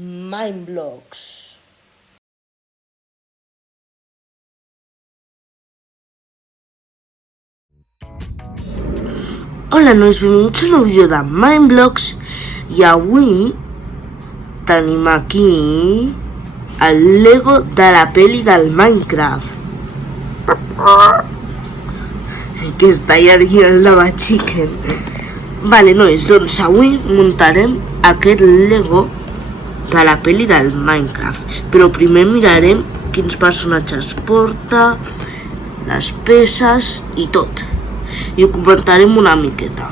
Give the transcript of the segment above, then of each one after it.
Mindblocks. Hola, nois, benvinguts a un nou vídeo de Mindblocks i avui tenim aquí el Lego de la peli del Minecraft que està allà al Lava Chicken. Vale, nois, doncs avui muntarem aquest Lego de la peli del Minecraft, però primer mirarem quins personatges porta, les peces i tot, i ho comentarem una miqueta.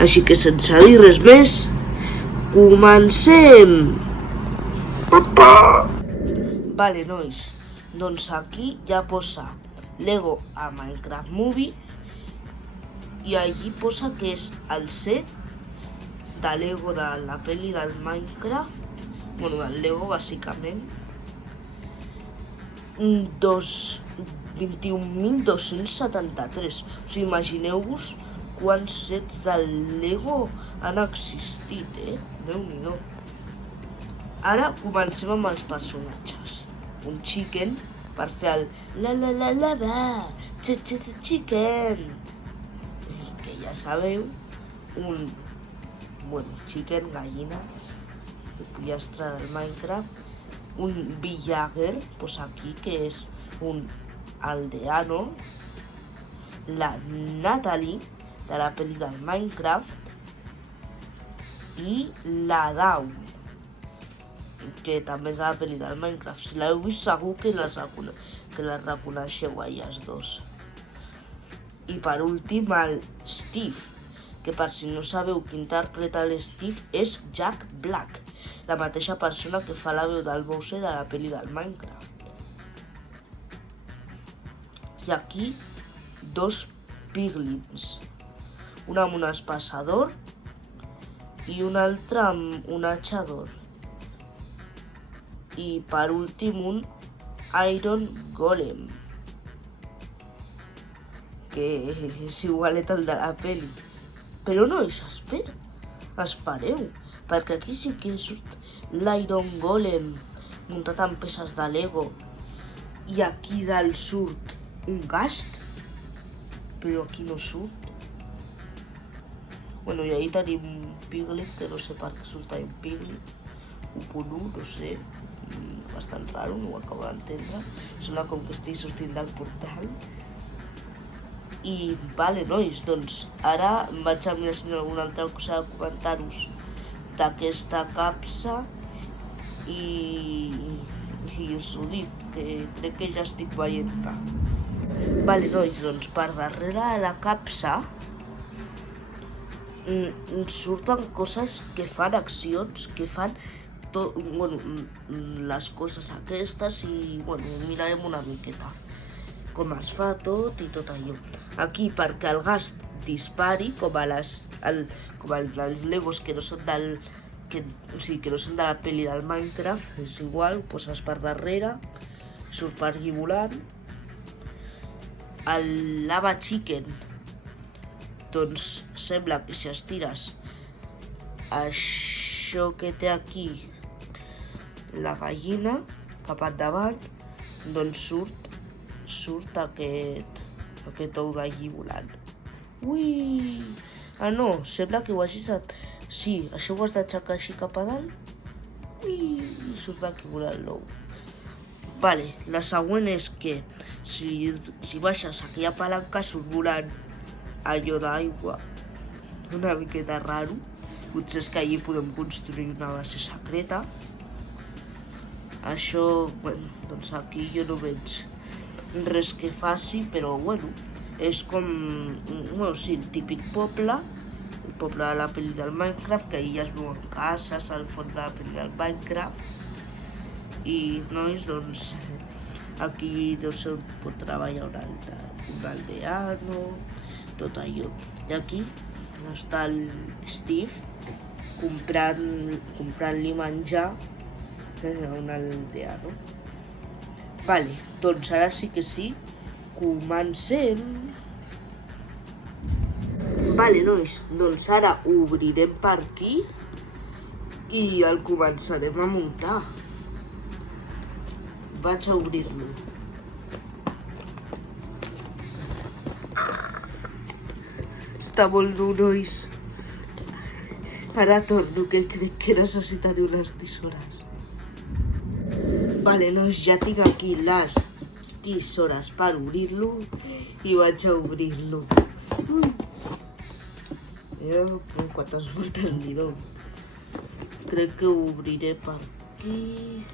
Així que sense dir res més, comencem! Vale, nois, doncs aquí ja posa Lego a Minecraft Movie i allí posa que és el set de Lego de la peli del Minecraft, bueno, del Lego bàsicament, 21.273. O sigui, imagineu-vos quants sets del Lego han existit, Déu-n'hi-do. Ara comencem amb els personatges. Un chicken, per fer el la chicken, que ja sabeu. Un, chicken, gallina, el pollastre del Minecraft. Un villager, pues aquí, que és un aldeano. La Natalie, de la peli del Minecraft. I la Dau, que també és de la peli del Minecraft. Si l'heu vist segur que les reconeixeu elles dos. I per últim el Steve, que per si no sabeu qui interpreta l'Steve és Jack Black, la mateixa persona que fa la veu del Bowser a la peli del Minecraft. I aquí dos piglins, un amb un espassador i un altre amb un atxador. I per últim un Iron Golem, que és igualet al de la peli. Però no, espereu, perquè aquí sí que surt l'Iron Golem muntat amb peces de Lego. I aquí dalt surt un Ghast, però aquí no surt. Bueno, i ahí tenim un Piglet, que no sé per què surt un Piglet. 1.1, no sé, bastant raro, no ho acabo d'entendre. Sembla com que estigui sortint del portal. I vale, nois, doncs ara em vaig a mirar si hi ha alguna altra cosa de comentar-vos d'aquesta capsa i us ho dic, que crec que ja estic veient-la. Vale, nois, doncs per darrere de la capsa surten coses que fan accions, que fan les coses aquestes i mirarem una miqueta com es fa tot i tot allò. Aquí, perquè el Ghast dispari, com els Legos que no són que no són de la peli del Minecraft, és igual, ho poses per darrere, surt per aquí volant. El Lava Chicken, doncs sembla que si estires això que té aquí, la gallina, cap endavant, doncs surt aquest ou d'allí volant. Ui! Ah, no, sembla que ho hagis de... Sí, això ho has d'aixecar així cap a dalt. Ui! I surt d'aquí volant l'ou. Vale, la següent és que si baixes aquella palanca surt volant allò d'aigua. Una miqueta raro. Potser és que allí podem construir una base secreta. Això, doncs aquí jo no veig res que faci, però és com, sí, el típic poble, el poble de la peli del Minecraft, que allà es veuen cases al fons de la peli del Minecraft. I, nois, doncs, aquí pot treballar un aldeano, tot allò. I aquí està el Steve comprant-li menjar a un aldeano. Vale, doncs ara sí que sí, comencem! Vale, nois, doncs ara obrirem per aquí i el començarem a muntar. Vaig a obrir-lo. Està molt dur, nois. Ara torno, que crec que necessitaré unes tisores. Vale, nois, ja tinc aquí les tisores per obrir-lo i vaig a obrir-lo. Quantes voltes li dono? Crec que ho obriré per aquí.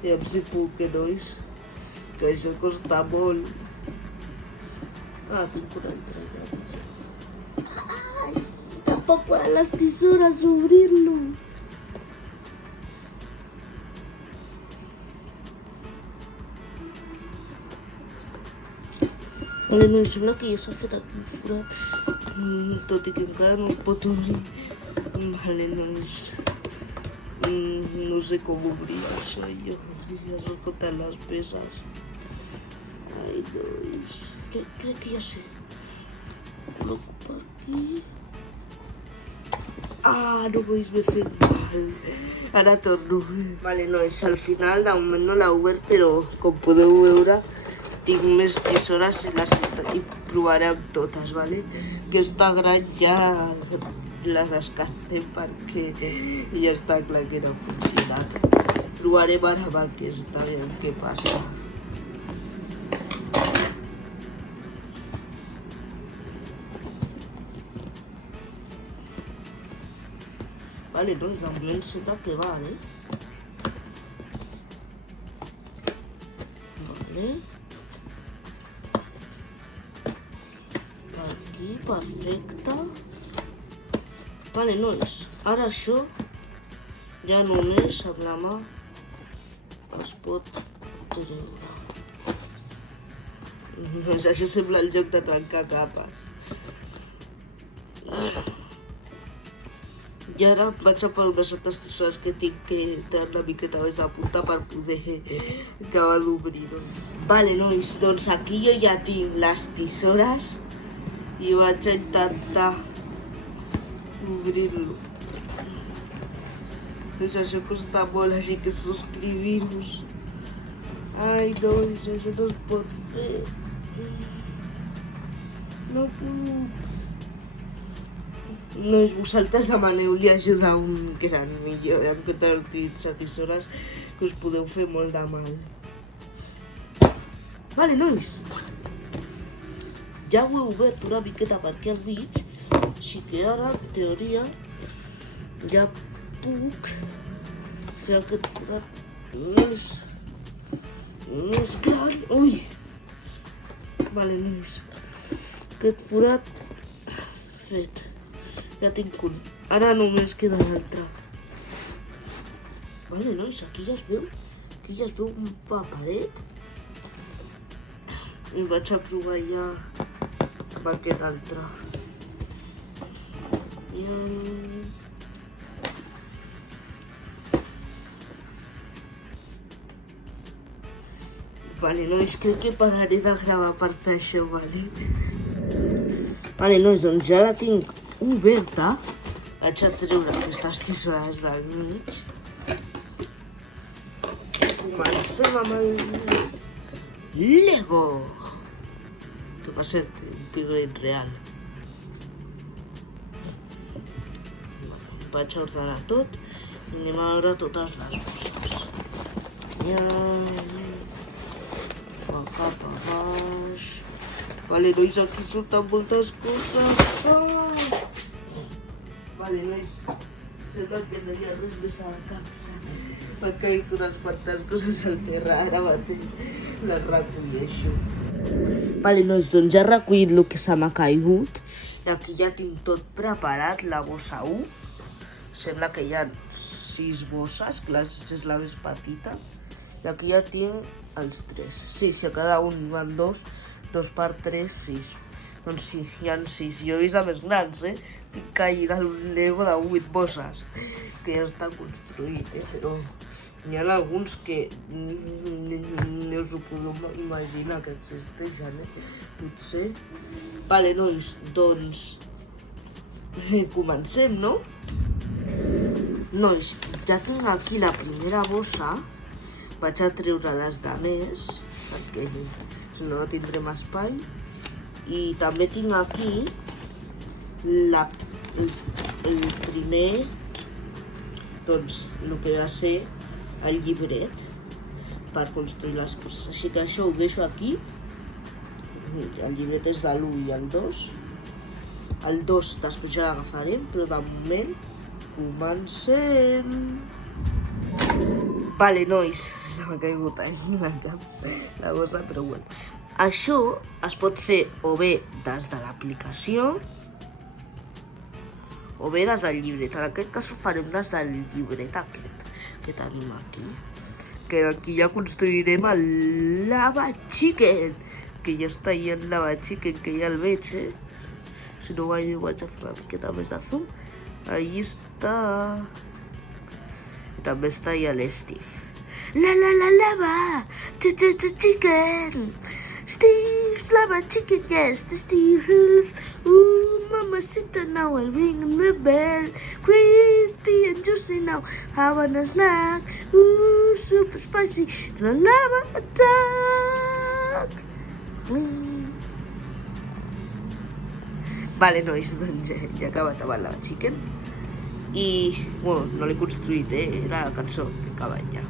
Aviam si puc, nois, que això costa molt. Tinc una altra ja. Ai, tampoc poden les tisores obrir-lo. Vale, no, em sembla que ja s'ha fet aquí un forat, tot i que encara no es pot obrir. Vale, no sé com obrir això, jo ja s'ha escoltat les peces. Ai, nois, crec que ja sé. Col·loco per aquí. No veus, m'he fet mal. Ara torno. Vale, nois, al final de moment no l'he obert, però com podeu veure, tinc més tisores i provaré amb totes, vale? Aquesta gran ja la descartem perquè ja està clar que no ha funcionat. Provarem ara amb aquesta, aviam què passa. Vale, doncs de moment sembla que va, Vale. Aquí, perfecte. Vale, nois, ara això ja només amb la mà es pot treure. Doncs això sembla el joc de trencar capes. I ara vaig a per unes altres tisores que tinc que tenir una miqueta més a punta per poder acabar d'obrir-los. Vale, nois, doncs aquí jo ja tinc les tisores i vaig a intentar obrir-lo. Doncs això costa molt, així que subscrivir-vos. Ai, nois, això no es pot fer. No puc. Nois, vosaltres demaneu-li ajuda a un gran millor en comptes d'utilitzar tisores, que us podeu fer molt de mal. Vale, nois. Ja ho he obert una miqueta per aquí al mig, així que ara, en teoria, ja puc fer aquest forat més gran. Ui! Vale, nois. Aquest forat fet. Ja tinc un. Ara només queda l'altre. Vale, nois, aquí ja es veu. Aquí ja es veu un paperet. I vaig a provar ja amb aquest altre. Vale, nois, crec que pararé de gravar per fer això, vale? Vale, nois, doncs ja la tinc oberta. Vaig a treure aquestes tisores del mig. Comencem amb el Lego. Que va ser un figurín real. Vaig a ordenar tot i anem a veure totes les bosses. Cap a baix. Vale, nois, aquí surten moltes coses. Vale, nois, sembla que no hi ha res més a la capsa. M'han caït unes quantes coses al terra, ara mateix les recolleixo. Vale, nois, doncs ja he recollit el que se m'ha caigut. I aquí ja tinc tot preparat, la bossa 1. Sembla que hi ha 6 bosses, clar, és la més petita. I aquí ja tinc els 3. Sí, si a cada un van 2, 2 per 3, 6. Doncs sí, hi ha 6. Jo he vist de més grans, Tinc caïda un Lego de 8 bosses, que ja està construït, però N'hi ha alguns que no us ho podeu imaginar que existeixen, potser. Vale, nois, doncs comencem, no? Nois, ja tinc aquí la primera bossa. Vaig a treure les de més, perquè si no tindrem espai. I també tinc aquí el primer, doncs, el que va ser el llibret per construir les coses. Així que això ho deixo aquí. El llibret és de l'1 i el 2. El 2 després ja l'agafarem, però de moment comencem. Vale, nois, se m'ha caigut allí la bossa, però bueno. Això es pot fer o bé des de l'aplicació o bé des del llibret. En aquest cas ho farem des del llibret aquest que tenim aquí. Que aquí ja construirem el Lava Chicken, que ja està ahí el Lava Chicken, que ja el veig, Si no vaig a fer una miqueta més de zoom. Ahí està. I també està ahí l'Steve. Lava! Chicken! Steve's Lava Chicken, yes, the Steve's. Ooh, mamacita, now I'll ring the bell. Crispy and juicy now, having a snack. Ooh, super spicy, to the lava attack. Vale, nois, doncs ja he acabat amb el Lava Chicken. I, bueno, no l'he construït, era la cançó que acaba ja.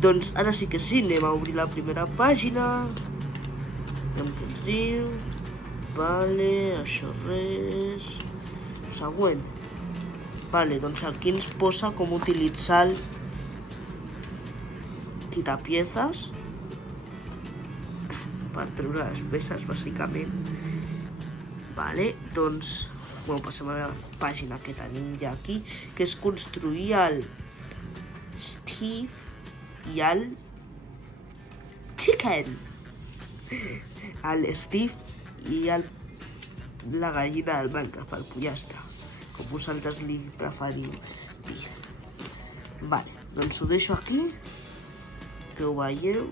Doncs ara sí que sí, anem a obrir la primera pàgina. Anem que ens diu. Vale, això res. Següent. Vale, doncs aquí ens posa com utilitzar el quitapiezas per treure les peces, bàsicament. Vale, doncs, bueno, passem a la pàgina que tenim ja aquí, que és construir el Steve i el Chicken. El Steve i la gallina del Minecraft, el pollastre, com vosaltres li preferiu dir. Vale, doncs ho deixo aquí, que ho veieu,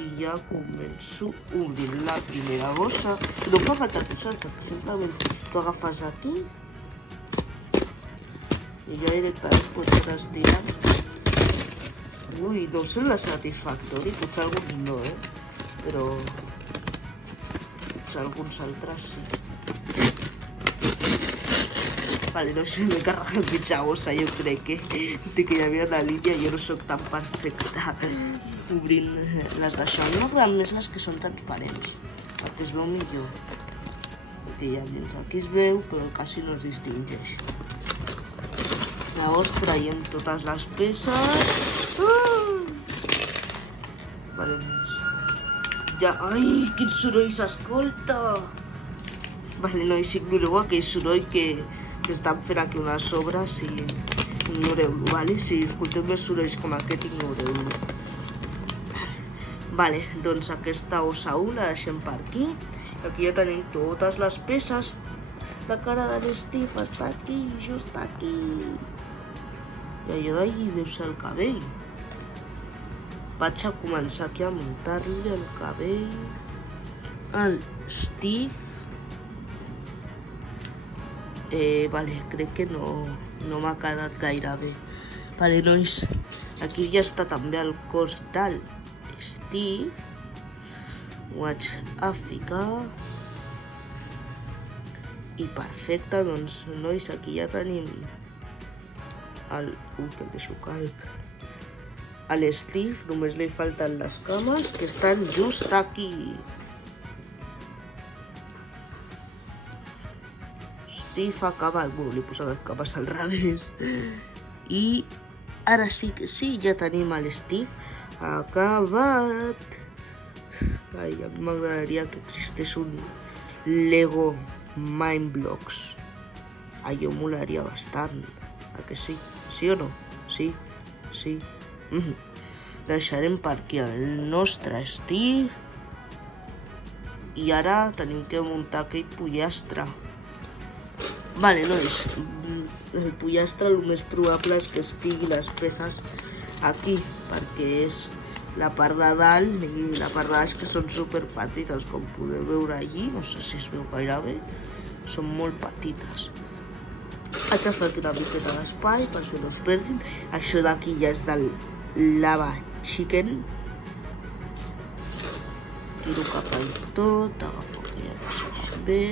i ja començo obrint la primera bossa. No fa falta posar, perquè simplement t'ho agafes aquí i ja directament pots estirar. Ui, no sembla satisfactori, potser alguns no, però potser alguns altres sí. Vale, no sé, m'he carregat mitja bossa, jo crec que hi havia una línia, jo no soc tan perfecta obrint les d'això. A mi m'agraden més les que són transparents, perquè es veu millor. Perquè ja dins aquí es veu, però quasi no es distingeix. Llavors traiem totes les peces. Vale, doncs. Ja, ai, quin soroll s'escolta! Vale, nois, ignoreu aquell soroll que estan fent aquí unes obres i ignoreu-lo, vale? Si escolteu més sorolls com aquest, ignoreu-lo. Vale, doncs aquesta ossa 1 la deixem per aquí. Aquí ja tenim totes les peces. La cara de l'Steve està aquí, just aquí. I allò d'allí deu ser el cabell. Vaig a començar aquí a muntar-li el cabell al Steve. Vale, crec que no m'ha quedat gaire bé. Vale, nois, aquí ja està també el cos del Steve. Ho vaig a ficar. I perfecte, doncs, nois, aquí ja tenim que el deixo calc. A l'Steve només li falten les cames, que estan just aquí. Steve acabat, bueno, li posem les cames al revés. I ara sí que sí, ja tenim l'Steve acabat. Ai, a mi m'agradaria que existís un Lego Mindblocks. Allò molaria bastant. A que sí? Sí o no? Sí? Sí? Deixarem per aquí el nostre Steve. I ara tenim que muntar aquell pollastre. Vale, nois, el pollastre el més probable és que estigui les peces aquí, perquè és la part de dalt i la part de baix, que són super petites, com podeu veure allí, no sé si es veu gaire bé, són molt petites. Haig de fer aquí una miqueta d'espai perquè no es perdin. Això d'aquí ja és del Lava Chicken. Tiro cap a tot, agafo aquella peça també,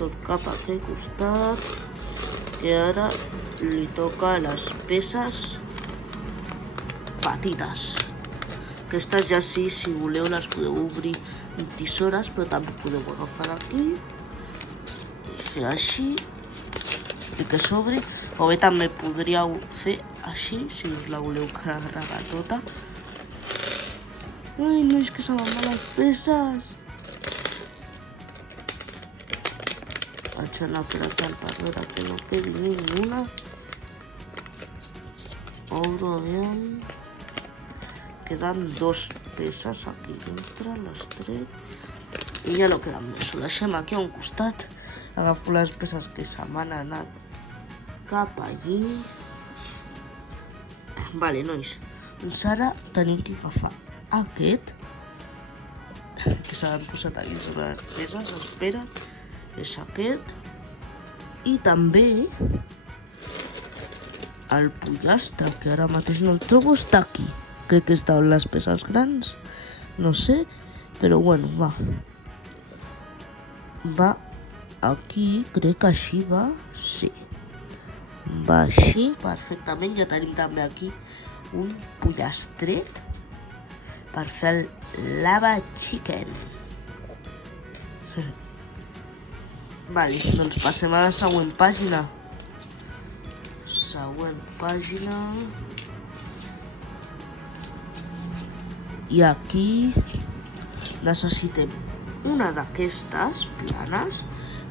tot cap a aquell costat, i ara li toca les peces petites. Aquestes ja sí, si voleu, les podeu obrir amb tisores, però també podeu agafar aquí i fer així i que s'obri, o bé també podríeu fer així, si us la voleu carregar tota. Ai, no, és que se me'n van les peces. Vaig anar per aquí al darrere que no quedi ninguna. Obro bien. Quedan dos peces aquí dintre, les tret i ja no queden més. Ho deixem aquí a un costat. Agafo les peces que se m'han anat cap allí. Vale, nois. Doncs ara tenim que agafar aquest, que s'han posat aquí sobre les peces, espera. És aquest. I també el pollastre, que ara mateix no el trobo, està aquí. Crec que estaven les peces grans, no sé, però bueno, va. Va aquí, crec que així va, sí. Va així, perfectament. Ja tenim també aquí un pollastret per fer el Lava Chicken. Vale, doncs passem a la següent pàgina. Següent pàgina. I aquí necessitem una d'aquestes planes.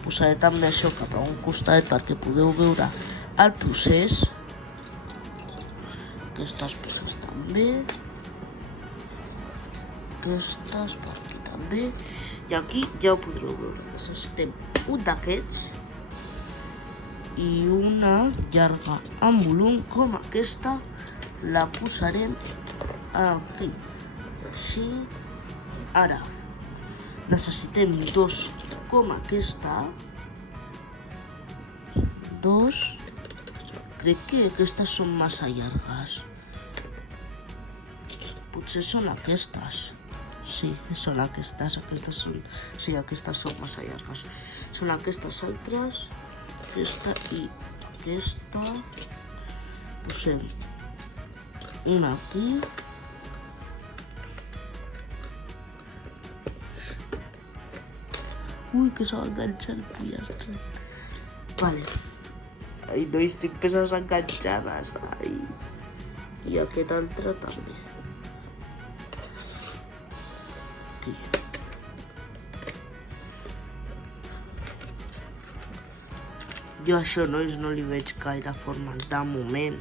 Posaré també això cap a un costat perquè podeu veure el procés. Aquestes peces també. Aquestes per aquí també. I aquí ja ho podreu veure. Necessitem un d'aquests i una llarga amb volum com aquesta. La posarem aquí. Així. Ara necessitem dos com aquesta. Dos. Crec que aquestes són massa llargues. Potser són aquestes. Sí, són aquestes. Sí, aquestes són massa llargues. Són aquestes altres. Aquesta i aquesta. Posem una aquí. Ui, que s'ha enganxat el pollastre. Vale. Ai, no, estic peces enganxades. Ai. I aquest altre també. Aquí. Jo això, nois, no li veig gaire forma de moment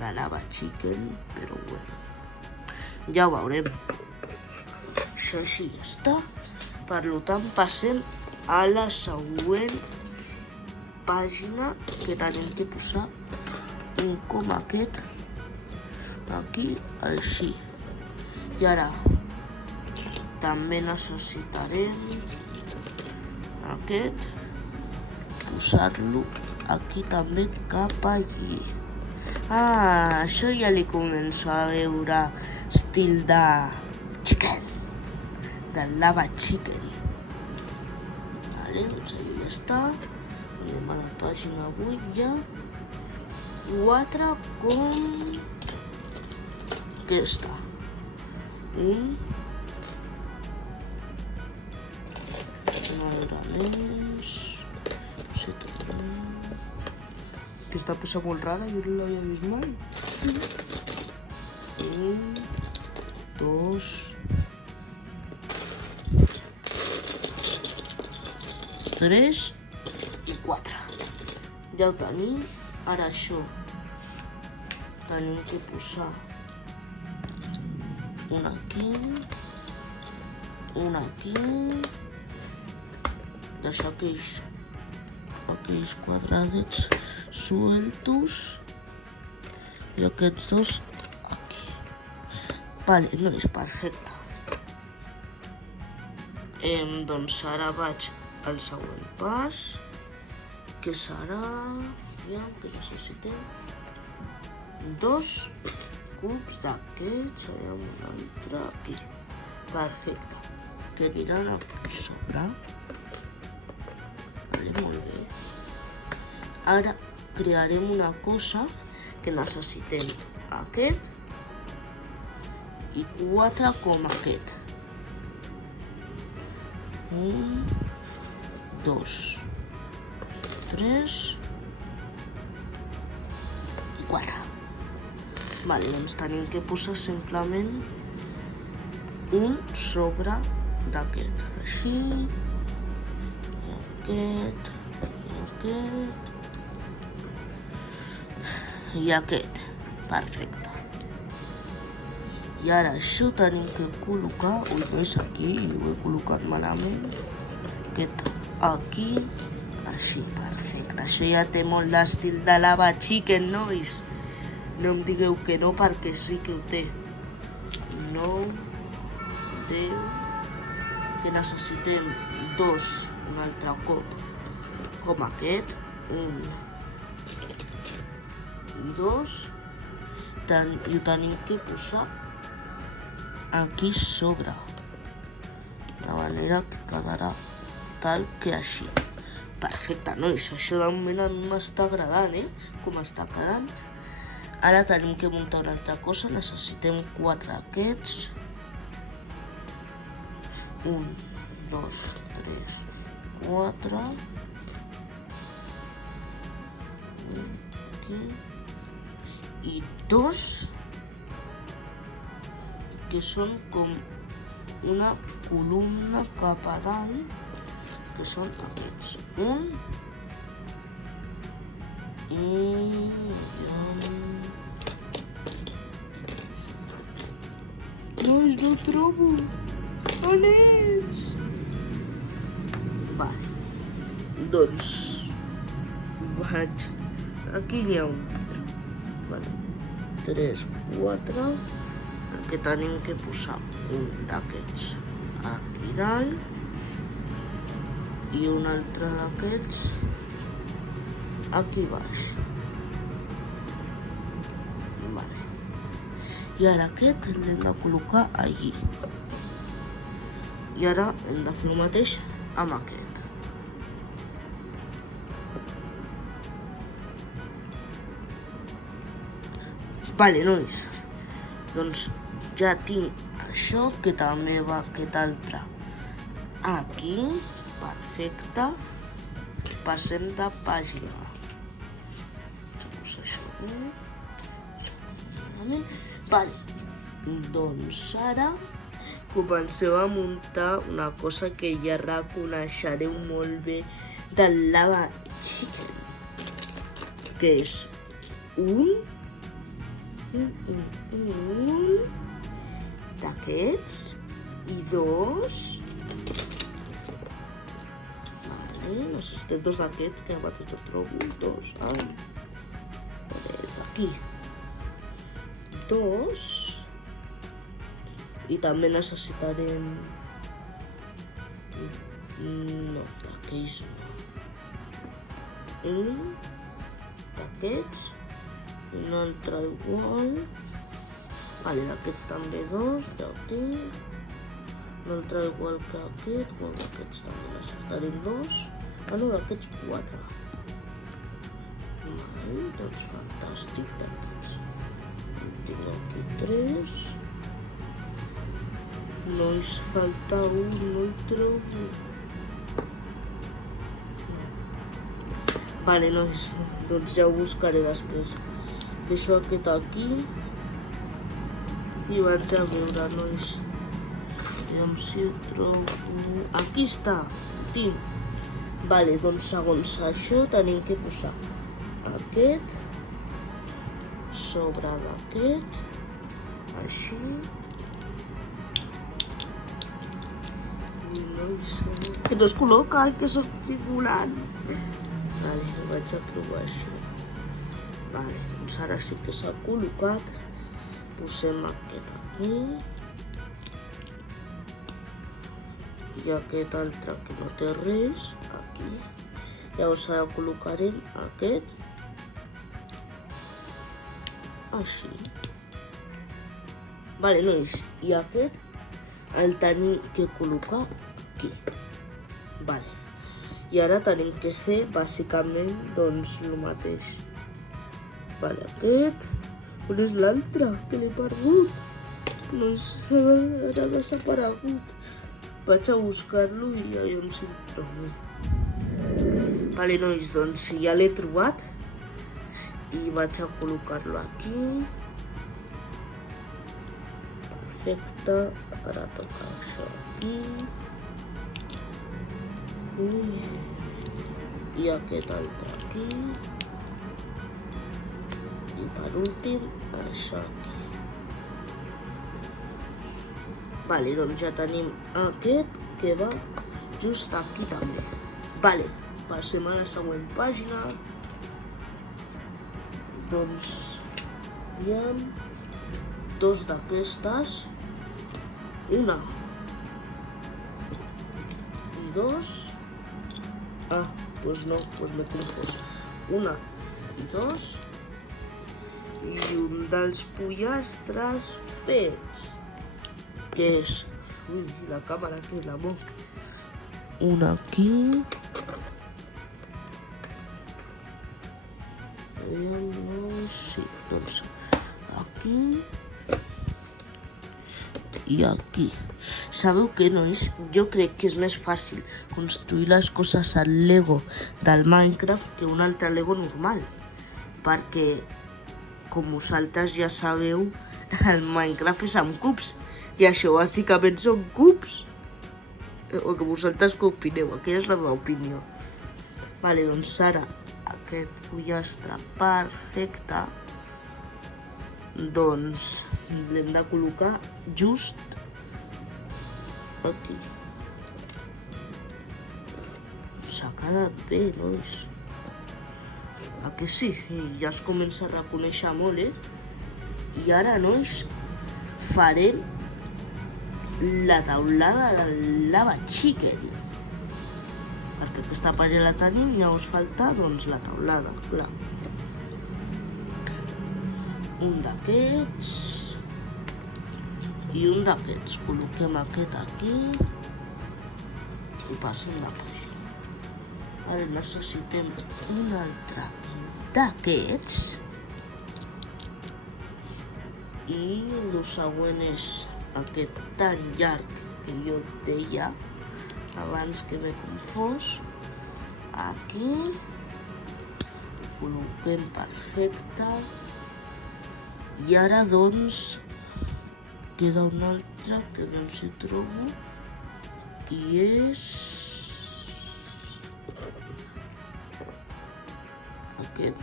de Lava Chicken, però bueno. Ja ho veurem. Això així ja està. Per tant, passem a la següent pàgina, que tenim que posar un com aquest aquí, així. I ara també necessitarem aquest, posar-lo aquí també cap allí. Ah, això ja li començo a veure estil de chicken, del Lava Chicken. Vale, doncs aquí ja està. Anem a la pàgina 8 ja. 4 com aquesta. Una hora més. No sé tot. Aquesta peça molt rara, jo no l'havia vist mai. 1, 2, 3 i 4. Ja ho tenim. Ara això tenim que posar un aquí, un aquí, deixar aquells quadradets sueltos I aquests dos aquí. Vale, nois, perfecte. Doncs ara vaig al següent pas, que serà... Ja, que necessitem 2 cubs d'aquests, allà un altre aquí. Perfecte. Que aniran a sobre. Vale, molt bé. Ara crearem una cosa que necessitem aquest i 4 com aquest. 1, 2, 3 i 4. Vale, doncs tenim que posar simplement un sobre d'aquest. Així, i aquest, i aquest. Perfecte. I ara això tenim que col·locar, no és aquí, ho he col·locat malament, aquest aquí, així, perfecte. Això ja té molt d'estil de Lava Chicken, nois. No em digueu que no, perquè sí que ho té. 9, 10, que necessitem 2 un altre cop, com aquest, 1, 2, i ho tenim que posar aquí sobre, de manera que quedarà tal que així. Perfecte, nois, això de moment no m'està agradant, com està quedant. Ara tenim que muntar una altra cosa, necessitem 4 d'aquests. 1, 2, 3, 4. Aquí. I 2 que són com una columna cap a dalt, que són aquests. 1 i... Nois, no trobo! On ets? Vale, doncs vaig... Aquí n'hi ha un altre. Vale, 3, 4... que tenim que posar un d'aquests aquí dalt i un altre d'aquests aquí baix. Vale. I ara aquest l'hem de col·locar allí. I ara hem de fer el mateix amb aquest. Vale, nois. Doncs ja tinc això, que també va aquest altre aquí, perfecte. Passem de pàgina. Vale, doncs ara comencem a muntar una cosa que ja reconeixereu molt bé del Lava Chicken, que és un d'aquests i 2. Vale, necessitem 2 d'aquests, que mateix el trobo. 2, aquí. 2. I també necessitarem... No, d'aquells no. Un d'aquests. Un altre igual. Vale, d'aquests també 2, ja ho tinc. Un altre igual que aquest, bueno, d'aquests també necessitarem 2. Ah, no, d'aquests 4. Vale, doncs fantàstic, d'aquests. Tinc aquí 3. Nois, falta un, no el trobo. Vale, nois, doncs ja ho buscaré després. Deixo aquest aquí i vaig a veure, nois. Aviam si ho trobo... Aquí està! Tinc! Vale, doncs segons això tenim que posar aquest sobre d'aquest, així. Que no es col·loca, que soc simulant. Vale, ho vaig a provar així. Vale, doncs ara sí que s'ha col·locat. Posem aquest aquí. I aquest altre que no té res, aquí. Llavors ara col·locarem aquest. Així. Vale, nois, i aquest el tenim que col·locar aquí. Vale. I ara tenim que fer bàsicament doncs el mateix. Vale, aquest. On és l'altre? Que l'he perdut. No sé, ara ha desaparegut. Vaig a buscar-lo i allò si el trobo. Vale, nois, doncs ja l'he trobat. I vaig a col·locar-lo aquí. Perfecte. Ara toca això aquí. I aquest altre aquí. I per últim, això aquí. Vale, doncs ja tenim aquest que va just aquí també. Vale, passem a la següent pàgina. Doncs hi ha dos d'aquestes. Una i dos. Ah, doncs no, doncs m'he confós. Una i dos. I un dels pollastres fets. Que és... Ui, la càmera que la moc. Una aquí. Sí, doncs aquí. I aquí. Sabeu què, nois? Jo crec que és més fàcil construir les coses al Lego del Minecraft que un altre Lego normal. Perquè, com vosaltres ja sabeu, el Minecraft és amb cubs. I això bàsicament són cubs. O que vosaltres que opineu, aquesta és la meva opinió. Vale, doncs ara aquest pollastre perfecte. Doncs l'hem de col·locar just aquí. S'ha quedat bé, nois. A que sí? Ja es comença a reconèixer molt, I ara, nois, farem la taulada del Lava Chicken. Perquè aquesta part ja la tenim i llavors falta, doncs, la taulada, clar. Un d'aquests i un d'aquests. Col·loquem aquest aquí i passem la pàgina. Ara necessitem un altre d'aquests i el següent és aquest tan llarg que jo et deia abans que m'he confós. Aquí ho col·loquem perfecte. I ara, doncs, queda un altre que no si trobo i és... Aquest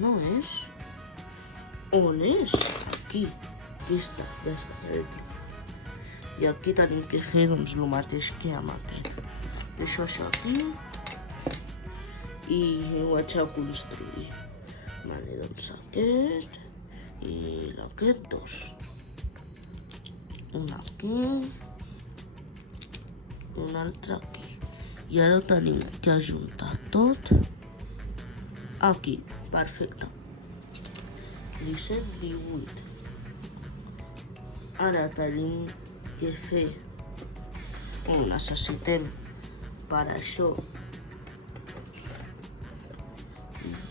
no és. On és? Aquí. Aquí està, ja està, ja l'he trobat. I aquí tenim que fer, doncs, el mateix que amb aquest. Deixo això aquí i ho vaig a construir. Vale, doncs aquest... i aquest dos. Un aquí, un altre aquí. I ara ho tenim que ajuntar tot aquí, perfecte. 17, 18. Ara tenim que fer, necessitem per això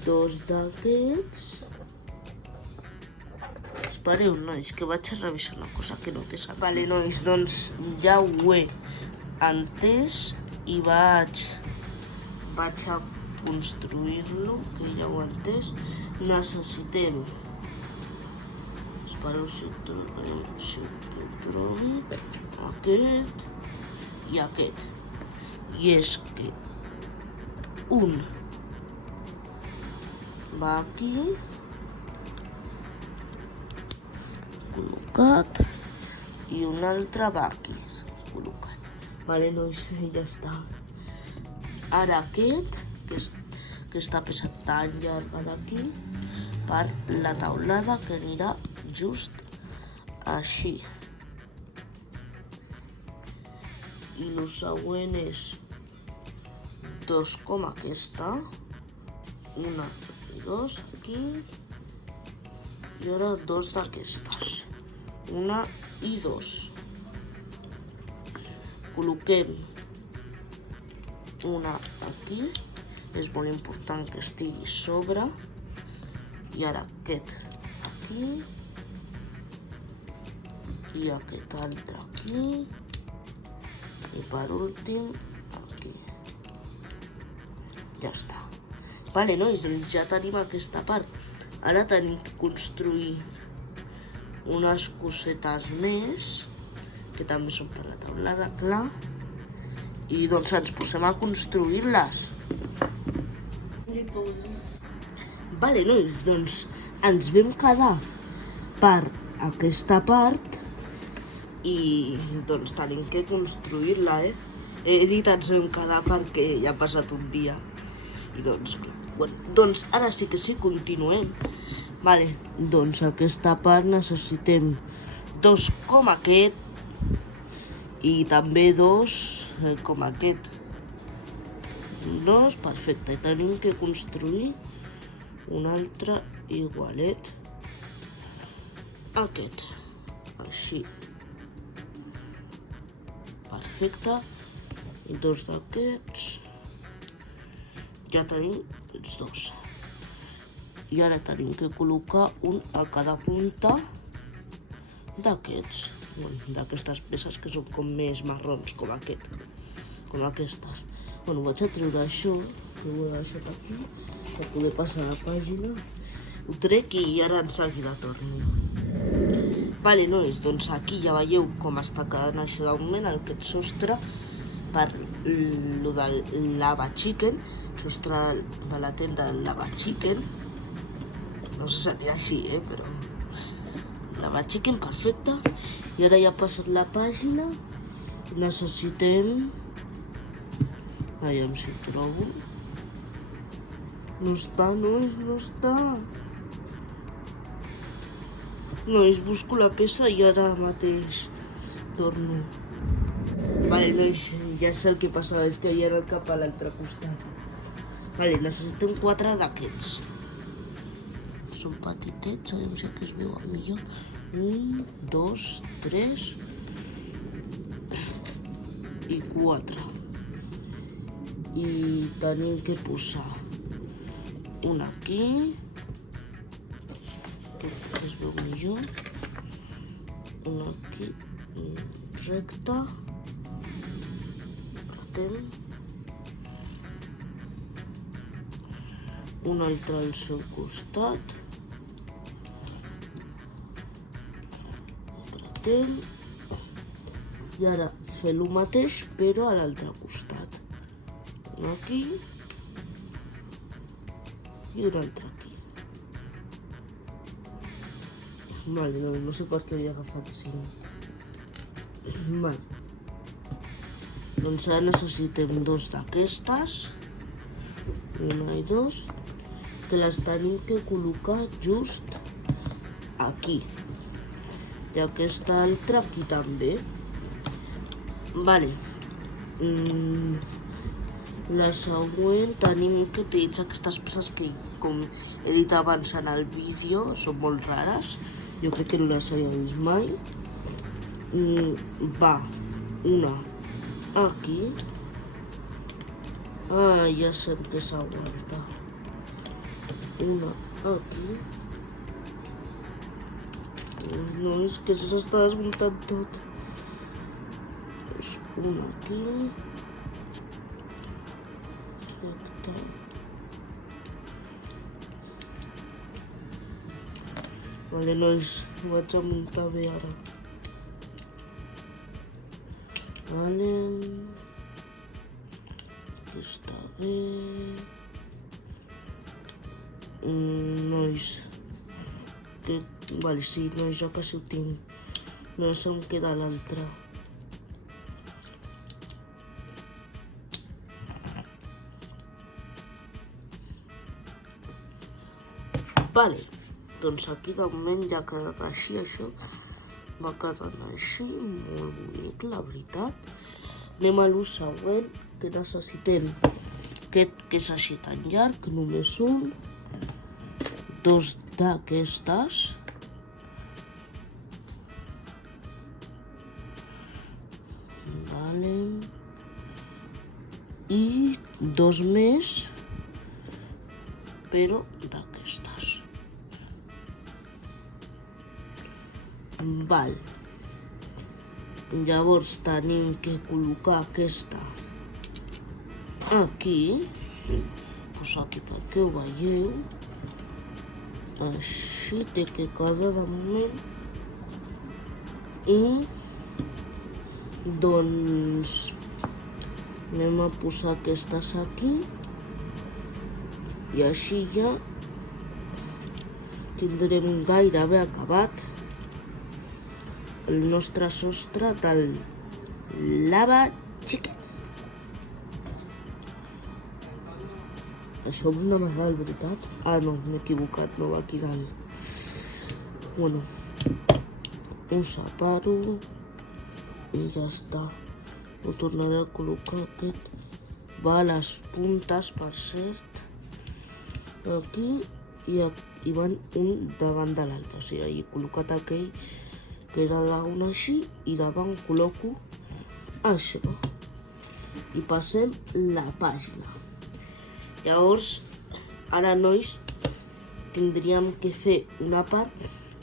dos d'aquests. Espereu, nois, que vaig a revisar una cosa que no té sentit. Vale, nois, doncs ja ho he entès i vaig a construir-lo, que ja ho he entès. Necessitem... Espereu si ho trobi. Aquest i aquest. I és que un va aquí, col·locat, i un altre va aquí, col·locat. Vale, nois, ja està. Ara aquest, que està pesat tan llarg d'aquí, per la taulada, que anirà just així. I el següent és 2 com aquesta, 1 i 2 aquí, i ara 2 d'aquestes, 1 i 2. Col·loquem una aquí, és molt important que estigui sobre, i ara aquest aquí, i aquest altre aquí, i per últim aquí. Ja està. Vale, nois, doncs ja tenim aquesta part. Ara tenim que construir unes cosetes més, que també són per la taulada, clar. I doncs ens posem a construir-les. Vale, nois, doncs ens vam quedar per aquesta part i doncs tenim que construir-la, He dit ens vam quedar perquè ja ha passat un dia. I doncs, clar. Bueno, doncs ara sí que sí, continuem. Vale, doncs aquesta part necessitem 2 com aquest i també 2 com aquest. 2, perfecte. I tenim que construir un altre igualet. Aquest. Així. Perfecte. I 2 d'aquests. Ja tenim els 2. I ara tenim que col·locar un a cada punta d'aquests. D'aquestes peces que són com més marrons, com aquest. Com aquestes. Bueno, vaig a treure això, que ho he deixat aquí, per poder passar la pàgina. Ho trec i ara en seguida torno. Vale, nois, doncs aquí ja veieu com està quedant això d'augment, aquest sostre, per lo del Lava Chicken, sostre de la tenda del Lava Chicken. No sé si anirà així, però... Lava Chicken, perfecte. I ara ja ha passat la pàgina. Necessitem... Aviam si ho trobo. No està, nois, no està. Nois, busco la peça i ara mateix torno. Vale, nois, ja sé el que passava, és que havia anat cap a l'altre costat. Vale, necessitem 4 d'aquests. Són petitets, aviam si que es veuen millor. 1, 2, 3 i 4. I tenim que posar un aquí, que es veu millor, un aquí, recte, apretem, un altre al seu costat, apretem, i ara fer el mateix però a l'altre costat. Un aquí i un altre aquí. Vale, no sé per què havia agafat 5. Vale. Doncs ara necessitem 2 d'aquestes, 1 i 2, que les tenim que col·locar just aquí. I aquesta altra aquí també. Vale. La següent tenim que utilitzar aquestes peces que, com he dit abans en el vídeo, són molt rares. Jo crec que no les havia vist mai. Va una aquí. Ah, ja sé que s'aguanta. Una aquí. No, és que s'està desmuntant tot. Una aquí. Perfecte. Vale, nois, ho vaig a muntar bé ara. Vale. Està bé. Nois. Vale, sí, nois, jo quasi ho tinc. No sé on queda l'altra. Vale, Doncs aquí de moment ja ha quedat així, això. Va quedant així, molt bonic, la veritat. Anem a lo següent, que necessitem aquest que és així tan llarg, només un, dos d'aquestes. Vale. I dos més, però d'aquestes. Val. Llavors tenim que col·locar aquesta aquí. Pues aquí perquè ho veieu. Així té que quedar de moment. I doncs anem a posar aquestes aquí. I així ja tindrem gairebé acabat el nostre sostre del Lava Chicken. Això no m'agrada, veritat? Ah, no, m'he equivocat, no va aquí dalt. Bueno, ho separo i ja està. Ho tornaré a col·locar aquest. Va a les puntes, per cert. Aquí i van un davant de l'altre. O sigui, he col·locat aquell que era una així i davant col·loco això. I passem la pàgina. Llavors, ara, nois, tindríem que fer una part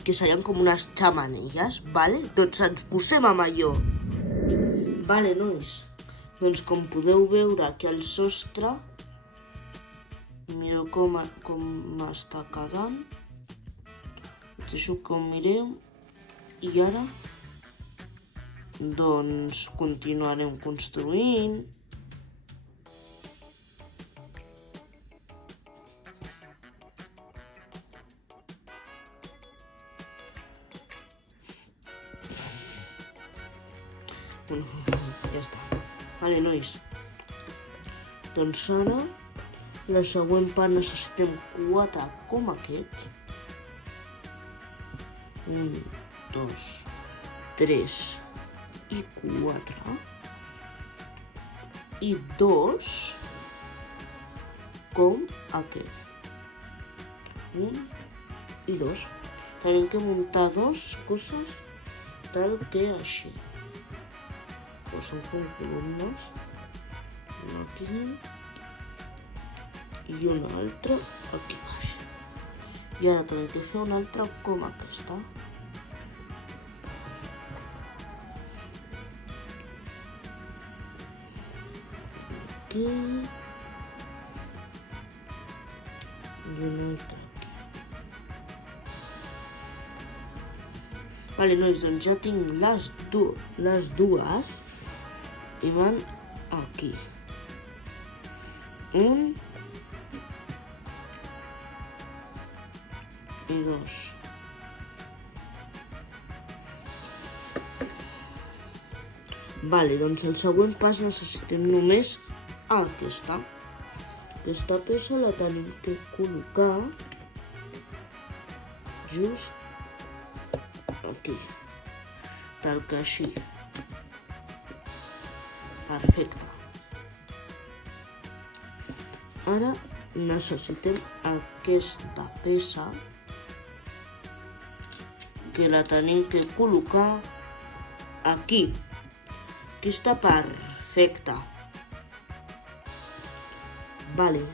que serien com unes xamanelles, vale? Doncs ens posem amb allò. Vale, nois, doncs com podeu veure aquí al sostre, mireu com està quedant. Us deixo que ho mireu. I ara, doncs, continuarem construint. Ja està. Vale, nois. Doncs ara, la següent part necessitem 4 com aquest. 1, 2, 3 i 4. I 2 com aquest. 1 i 2. Tenim que muntar 2 coses tal que així. Pues són com columnes. Una aquí i una altra aquí baix. I ara tenim que fer una altra com aquesta. Aquí. I una altra aquí. Vale, nois, doncs ja tinc les dues i van aquí. 1 i 2. Vale, doncs el següent pas necessitem només aquesta. Aquesta peça la tenim que col·locar just aquí, tal que així. Perfecte. Ara necessitem aquesta peça que la tenim que col·locar aquí. Aquí està perfecta. Vale,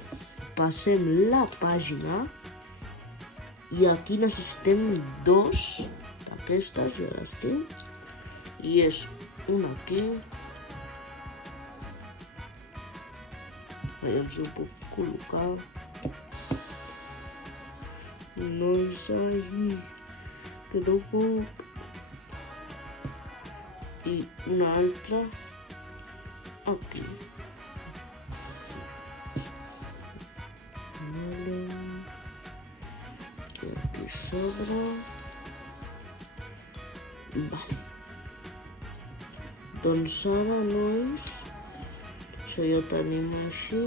passem la pàgina i aquí necessitem 2 d'aquestes, ja les tinc, i és una aquí. Ja els ho puc col·locar. No és allí, que no puc. I una altra aquí. Vale. I aquí sobre. Vale. Doncs ara, nois, això ja ho tenim així.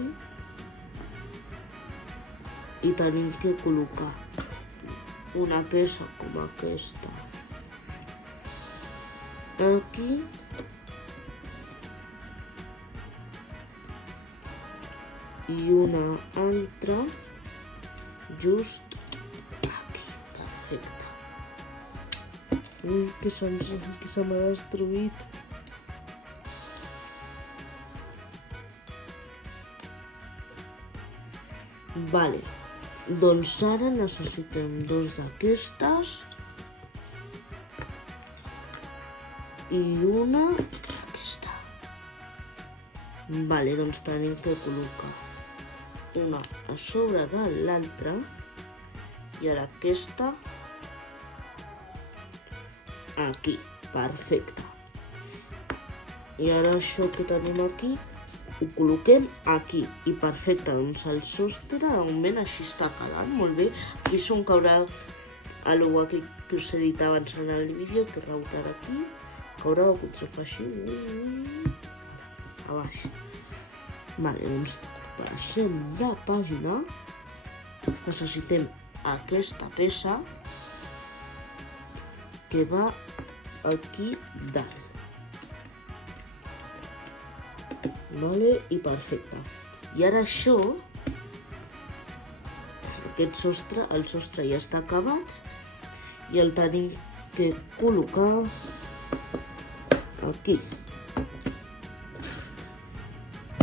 I tenim que col·locar una peça com aquesta aquí i una altra just aquí. Perfecte. Ui, que se m'ha destruït. Vale, doncs ara necessitem dos d'aquestes i una d'aquesta. Vale, doncs tenim que col·locar una a sobre de l'altra i ara aquesta aquí. Perfecte. I ara això que tenim aquí ho col·loquem aquí i perfecte, doncs el sostre de moment així està quedant molt bé. Aquí és on caurà l'aigua que us he dit abans en el vídeo, que rebotarà aquí, caurà quan se fa així a baix. Vale, doncs passem de pàgina. Necessitem aquesta peça que va aquí dalt. Vale, i perfecte. I ara això, aquest sostre, el sostre ja està acabat i el tenim que col·locar aquí.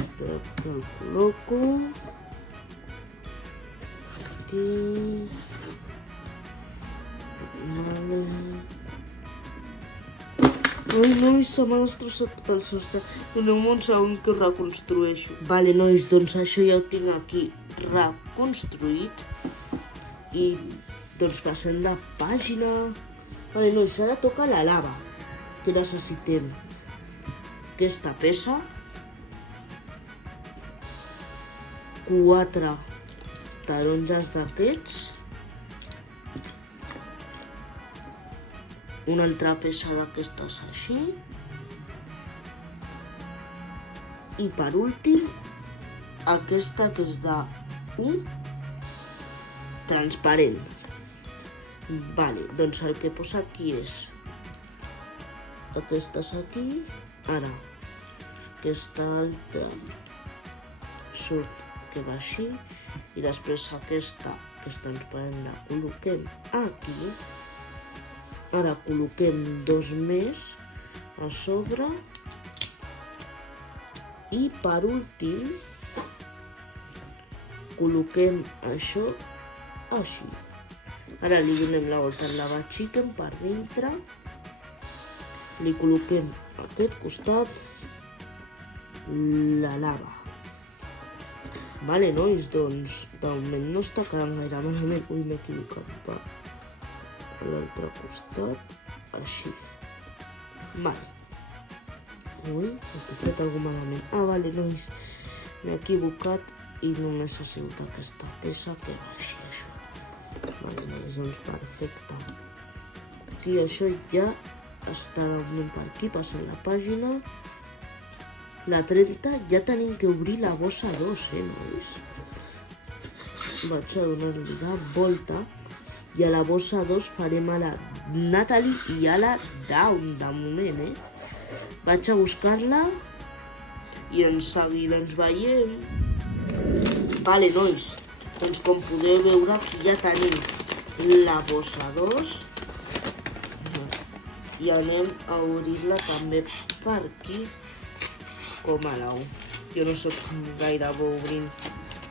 Espera que el col·loco aquí. Vale. Ai, nois, se m'ha destrossat tot el sostre. Doneu-me un segon que ho reconstrueixo. Vale, nois, doncs això ja ho tinc aquí reconstruït. I doncs passem de pàgina. Vale, nois, ara toca la lava. Que necessitem aquesta peça, 4 taronges d'aquests, una altra peça d'aquestes així i per últim aquesta que és de transparent. Vale, doncs el que posa aquí és aquestes aquí, ara aquesta altra surt que va així i després aquesta que és transparent la col·loquem aquí. Ara col·loquem dos més a sobre i per últim col·loquem això així. Ara li donem la volta, la batxiquem per dintre, li col·loquem a aquest costat la lava. Vale, nois, doncs de moment no està quedant gaire malament. Ui, m'he equivocat, va. A l'altre costat, així. Vale. Ui, he fet alguna cosa malament. Ah, vale, nois, m'he equivocat i només ha sigut aquesta peça que va així, això. Vale, nois, doncs perfecte. Aquí això ja està d'augment per aquí, passant la pàgina. La 30 ja tenim que obrir la bossa 2, nois? Vaig a donar-li la volta. I a la bossa 2 farem a la Natalie i a la Dawn, de moment, Vaig a buscar-la i en seguida ens veiem. Vale, nois, doncs com podeu veure aquí ja tenim la bossa 2 i anem a obrir-la també per aquí com a la 1. Jo no soc gaire bo obrint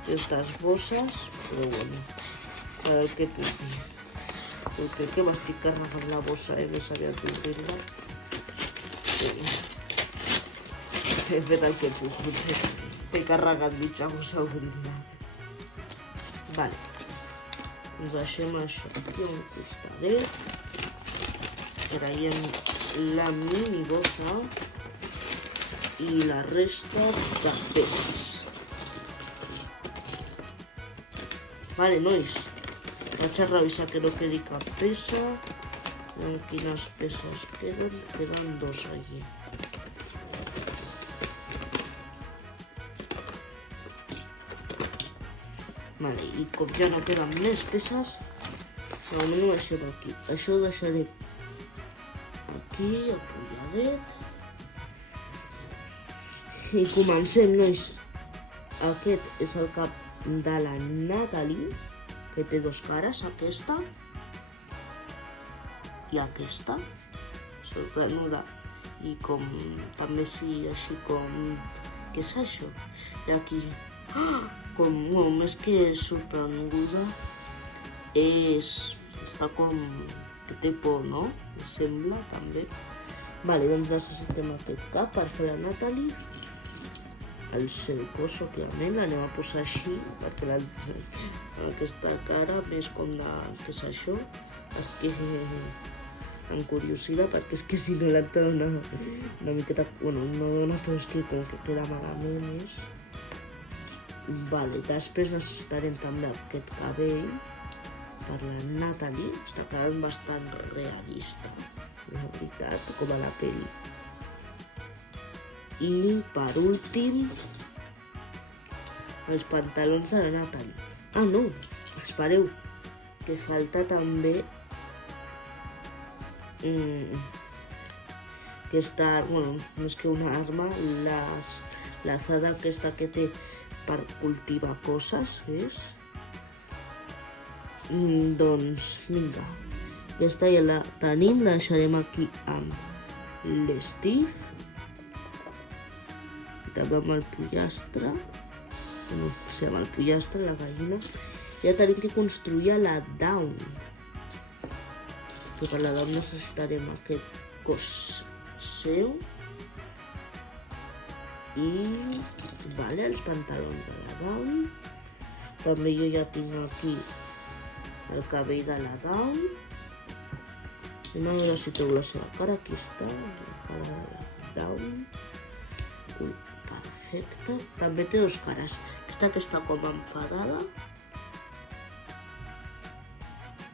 aquestes bosses, però bueno, ara el que pugui. Jo crec que m'estic carregant la bossa, més aviat d'obrir-la. He fet el que puc, he carregat mitja bossa obrint-la. Vale, ens deixem això aquí a un costadet, traiem la mini bossa i la resta de peces. Vale, nois, vaig a revisar que no quedi cap peça. Veiem quines peces queden. Queden dos allí. Vale, i com ja no queden més peces, No, no ho deixem aquí. Això ho deixarem aquí, apoyadet. I comencem, nois. Aquest és el cap de la Natalie, que té dos cares, aquesta i aquesta, sorprenuda. I com també sí, així com... Què és això? I aquí, com, bueno, més que sorprenuda, està com... que té por, no? Em sembla, també. Vale, doncs necessitem aquest cap per fer la Natalie. El seu cos, òbviament, l'anem a posar així, perquè aquesta cara, més com de... què és això? És que encuriosida, perquè és que si no la dona una miqueta... bueno, no dona, però és que com que queda malament és... Vale, després necessitarem també aquest cabell per la Natalie. Està quedant bastant realista, la veritat, com a la peli. I per últim, els pantalons de la Natalie. Ah, no, espereu, que falta també aquesta, bueno, no és que una arma, l'azada aquesta que té per cultivar coses, és? Doncs, vinga, aquesta ja la tenim, la deixarem aquí amb l'Steve. També amb el pollastre, no, sí, amb el pollastre, la gallina. Ja tenim que construir la Dawn. Que per la Dawn necessitarem aquest cos seu. I, vale, els pantalons de la Dawn. També jo ja tinc aquí el cabell de la Dawn. Anem a veure si treu la seva cara. Aquí està, la cara de la Dawn. Ui. Perfecte. També té dos cares. Aquesta que està com enfadada.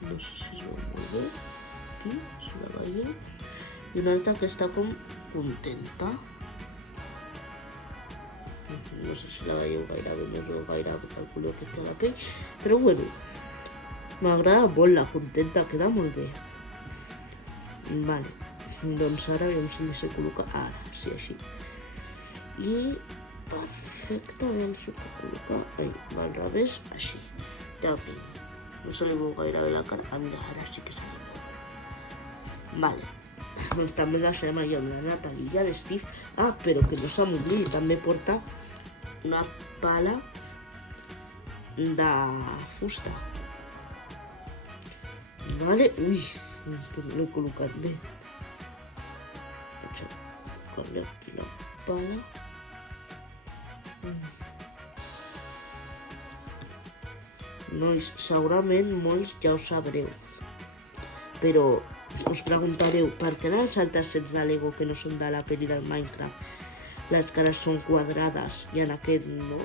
No sé si es veu molt bé. Aquí, si la veieu. I una altra que està com contenta. No sé si la veieu gaire bé, no es veu gaire bé el color que té la pell. Però bueno, m'agrada molt la contenta, queda molt bé. Vale, doncs ara aviam si li sé col·locar. Ara, sí, així. I perfecte, aviam si ho puc col·locar. Va al revés, així. Ja ho tinc. No se li veu gaire bé la cara. Ah, mira, ara sí que se li veu bé. Vale. Doncs també deixarem allà amb la Natalie i l'Steve. Ah, però que no se m'oblidi, també porta una pala de fusta. Vale, ui, que no l'he col·locat bé. Vaig a col·locar aquí la pala. Nois, segurament molts ja ho sabreu, però us preguntareu per què en els altres sets de Lego que no són de la pel·li del Minecraft les cares són quadrades i en aquest no?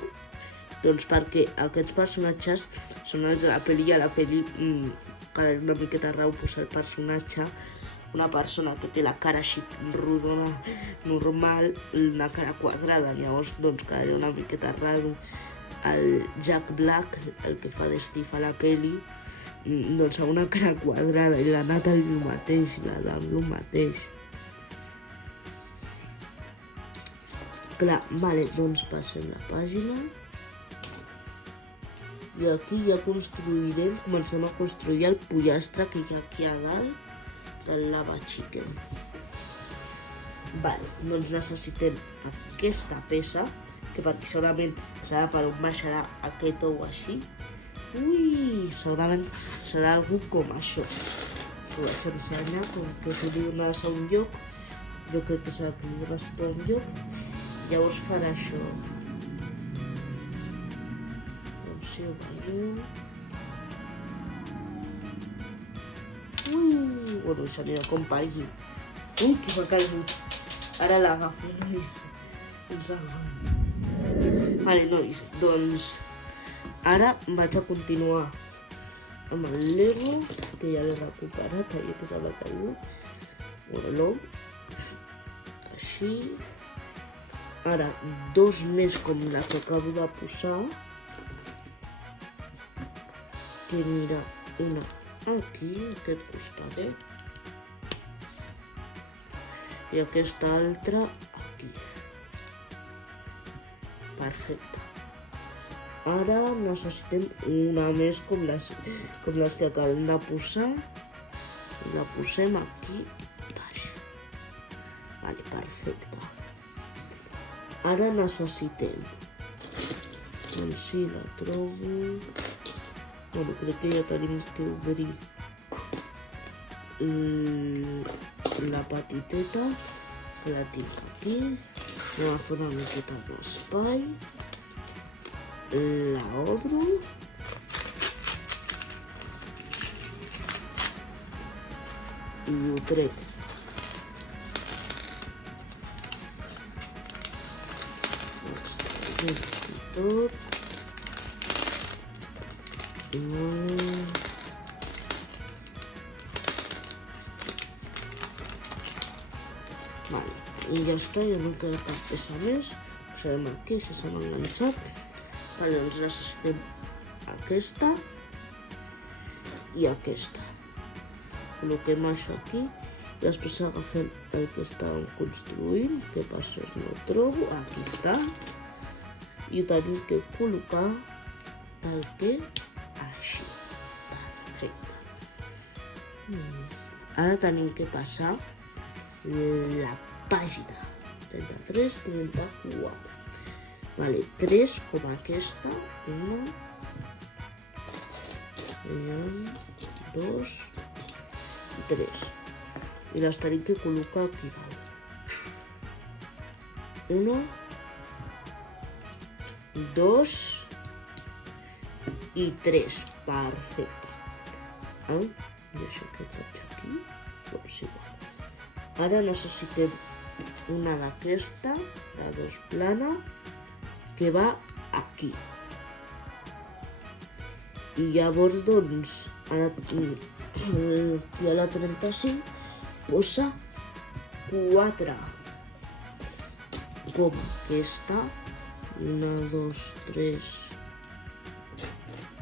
Doncs perquè aquests personatges són els de la pel·li i a la pel·li cada una miqueta rau posar el personatge, una persona que té la cara així rodona normal, una cara quadrada, llavors doncs quedaria una miqueta raro. El Jack Black, el que fa de Steve a la peli, doncs amb una cara quadrada, i la Natalie el mateix, i la Dawn el mateix. Clar, vale, doncs passem la pàgina. I aquí ja construirem, comencem a construir el pollastre que hi ha aquí a dalt del Lava Chicken. Vale, doncs necessitem aquesta peça, que per aquí segurament serà per on baixarà aquest ou així. Ui, segurament serà algú com això. Us ho vaig ensenyar, com que si li dones a un lloc, jo crec que serà que li dones a un lloc, llavors farà això. Doncs si ho veieu... Ui, bueno, s'anirà com per allí. Ui, que m'ha caigut. Ara l'agafo, nois. Un segon. Vale, nois, doncs ara vaig a continuar amb el Lego, que ja l'he recuperat, allò que se m'ha caigut. Bueno, no. Així. Ara, dos més com la que acabo de posar. Que mira, una aquí, aquest costat, I aquesta altra aquí. Perfecte. Ara necessitem una més com les que acabem de posar. La posem aquí baix. Vale, perfecte. Ara necessitem, doncs si la trobo, bueno, crec que ja tenim que obrir la petiteta, que la tinc aquí. Anem a fer una miqueta d'espai. La obro. I ho trec. Tot. Vale, i ja està, ja no queda cap peça més. Posarem aquí, si s'ha enganxat. Vale, doncs necessitem aquesta i aquesta. Col·loquem això aquí. Després agafem el que estàvem construint, que per això no ho trobo. Aquí està. I ho tenim que col·locar tal que així. Perfecte. Ara tenim que passar la pàgina 33-34. Vale, 3 com aquesta. 1, 2 i 3. I les tenim que col·locar aquí dalt. 1, 2 i 3. Perfecte. Deixo que faig aquí. Doncs igual. Ara necessitem una d'aquesta, de 2 plana, que va aquí. I llavors, doncs, ara aquí a la 35 posa 4 com aquesta. 1, 2, 3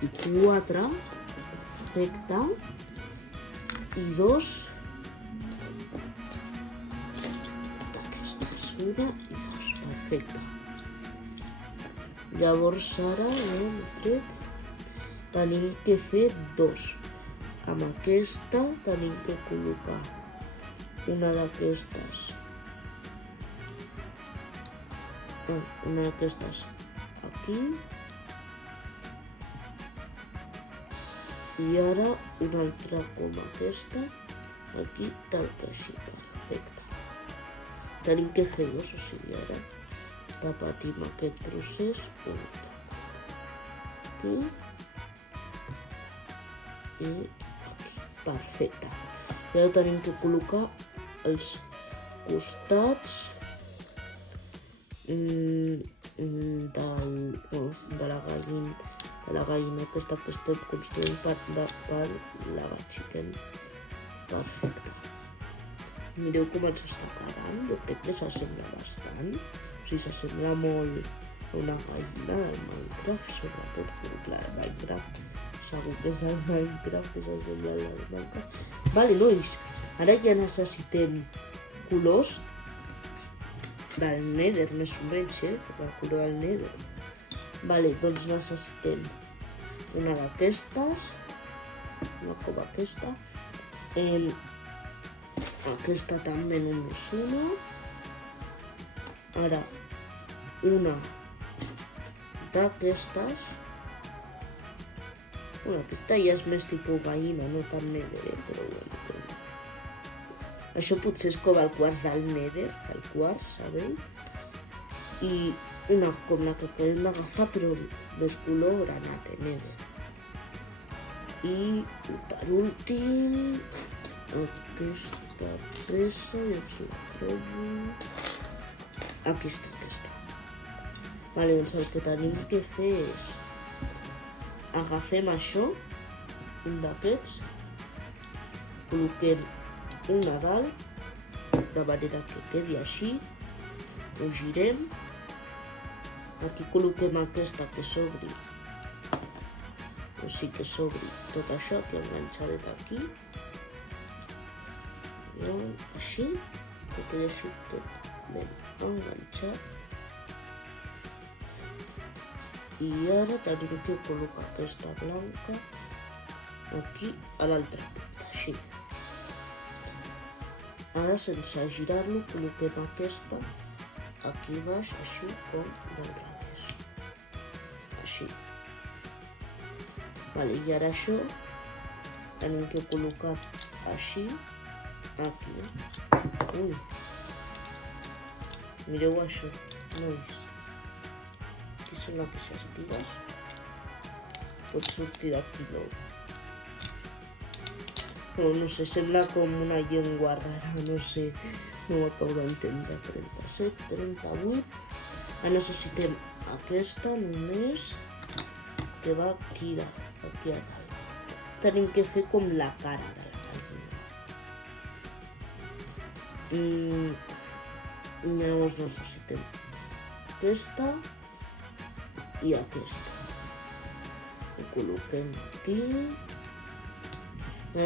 i 4. Perfecte. I 2 d'aquestes. 1 i 2. Perfecte. Llavors ara tenim que fer 2. Amb aquesta tenim que col·locar una d'aquestes. Una d'aquestes aquí. I ara una altra com aquesta, aquí tal que així. Perfecte. Tenim que fer 2, o sigui, ara repetim aquest procés un altre. Aquí i aquí. Perfecte. I ara tenim que col·locar els costats de la gallina aquesta que estem construint per la gatxiquem. Perfecte. Mireu com ens està quedant. Jo crec que s'assembla bastant. O sigui, s'assembla molt a una gallina del Minecraft, sobretot, però clar, el Minecraft, segur que és el Minecraft que s'assembla al Minecraft. Vale, nois, ara ja necessitem colors del Nether, més o menys, del color del Nether. Vale, doncs necessitem una d'aquestes, una com aquesta, aquesta també només una, ara una d'aquestes, bueno, aquesta ja és més tipus gallina, no tan Nether, però bueno, això potser és com el quartz del Nether, el quartz, sabeu? I una com la que acabem d'agafar, però més color granate, Nether. I per últim, aquesta peça, ja si la trobo. Aquí està, aquesta. Vale, doncs el que tenim que fer és agafem això, un d'aquests, col·loquem una dalt, de manera que quedi així, ho girem, aquí col·loquem aquesta que s'obri doncs sí que s'obri tot això que enganxaré d'aquí. Així, que quedi així tot ben enganxat. I ara tenim que col·locar aquesta blanca aquí a l'altra punta, així. Ara, sense girar-lo, col·loquem aquesta aquí baix, així com del revés. Així. Vale, i ara això tenim que col·locar així, aquí. Ui! Mireu això, nois. Aquí sembla que si estires pot sortir d'aquí l'ou. No sé, sembla com una llengua rara, no sé, no ho acabo d'entendre. 37, 38. Ara necessitem aquesta només, que va aquí a dalt. Tenim que fer com la cara de la gallina. Llavors necessitem aquesta i aquesta. Ho col·loquem aquí. I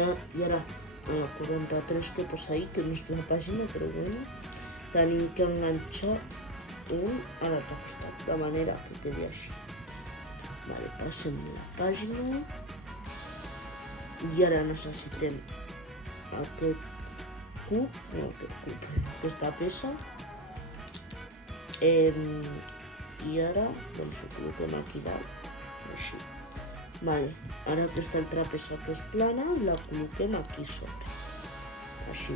ara, a la 43 que posa ahí, que no és la pàgina, però bueno, tenim que enganxar un a l'altre costat, de manera que quedi així. Vale, passem la pàgina. I ara necessitem aquest cub, aquesta peça. I ara, doncs, ho col·loquem aquí dalt, així. Vale, ara aquesta altra peça que és plana la col·loquem aquí sobre, així.